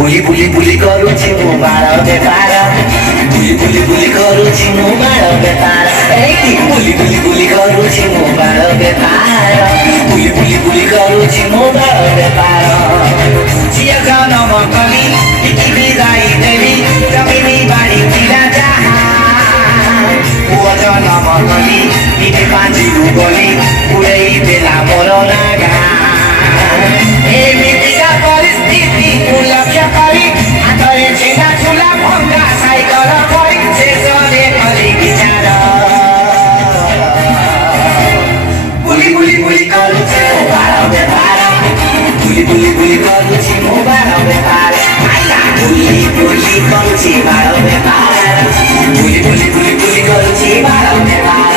বুলি বুলি বুলি କରୁଛି ମୁଁ ବାଳ ବେପାର বুলি ବୋଲି ବୋଲି କରୁଛି ମୁଁ ବାଳ ବେପାର ବୋଲି ବୋଲି ବୋଲି କରୁଛି ମୁଁ ବାଳ ବେପାର ବୋଲି ବୋଲି ବୋଲି କରୁଛି ମୁଁ ବାଳ ବେପାର ଝିଅ ଜନମ କଲି ବିକିବି ଗାଈ ଦେବି ଜମିନି ବାଡ଼ି ଥିଲା ଯାହା ପୁଅ ଜନମ କଲି ଏବେ ପାଞ୍ଚରୁ ଗଲି ଉଡ଼େଇ ଦେଲା ମୋର ନାଗା ଏମିତିକା ପରିସ୍ଥିତି ମୁଁ ଲକ୍ଷ୍ୟ କରି ହାତରେ ଛିଣ୍ଡା ଝୁଲା ଭଙ୍ଗା ସାଇକଲ କରି ଶେଷରେ କଲି ବିଚାର ବୁଲି ବୁଲି ବୁଲି କରୁଛି ମୋ ବାଳ ବେପାର ବୁଲି ବୁଲି ବୁଲି କରୁଛି ମୋ ବାଳ ବେପାର ବୁଲି ବୁଲି କରୁଛି ବାଳ ବେପାର ବୁଲି ବୁଲି ବୁଲି ବୁଲି କରୁଛି ବାଳ ବେପାର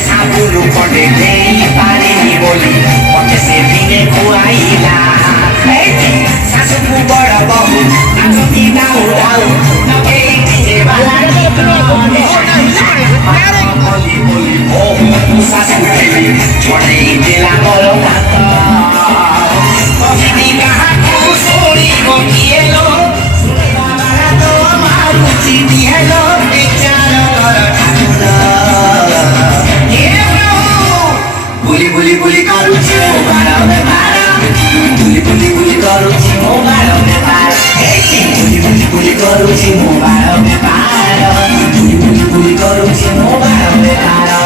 Sabulu konde nei parini boli mate se dine khuaila sasuku bada bahu nachoti dau dau nakei dije bala boli boli oh sasuku dili chhode dila moro kato kohini kahaku suri ko kielo sunna bala to amaru chini hello bichara kara thakura Bully bully bully karuchi mo bala bepara Bully bully bully karuchi mo bala bepara Bully bully bully karuchi mo bala bepara Bully bully bully karuchi mo bala bepara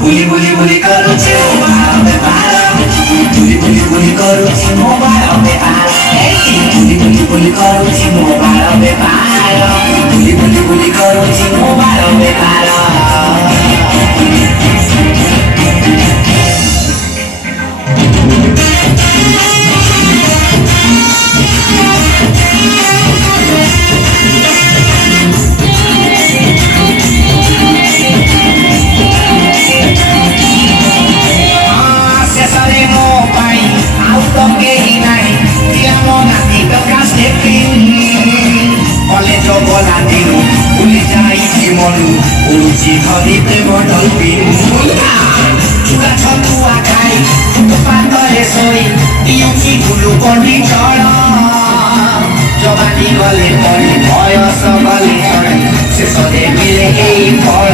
Bully bully bully karuchi mo bala bepara Bully bully bully karuchi mo bala bepara Bully bully bully karuchi mo bala bepara Bully bully bully karuchi mo bala bepara Uji khadi premo dolphin Chula chotua kai Patore soi Diuchi gulu kondi chora Jobani gale pori Boyo sabali chori Sesode mile ei pori